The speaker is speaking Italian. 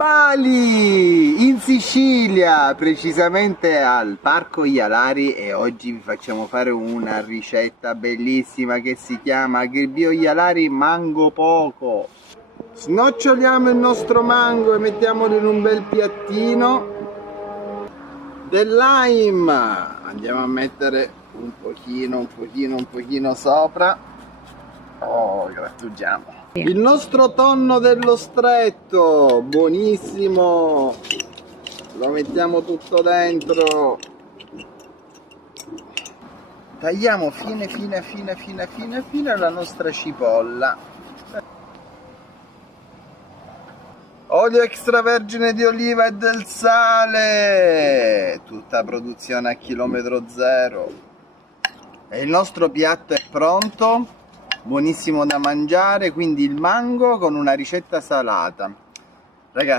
Bali, in Sicilia, precisamente al Parco Ialari, e oggi vi facciamo fare una ricetta bellissima che si chiama Gribio Ialari Mango Poco. Snoccioliamo il nostro mango e mettiamolo in un bel piattino. Del lime, andiamo a mettere un pochino sopra. Oh, grattugiamo. Il nostro tonno dello stretto, buonissimo, lo mettiamo tutto dentro. Tagliamo fine la nostra cipolla. Olio extravergine di oliva e del sale, tutta produzione a chilometro zero. E il nostro piatto è pronto, buonissimo da mangiare, quindi il mango con una ricetta salata.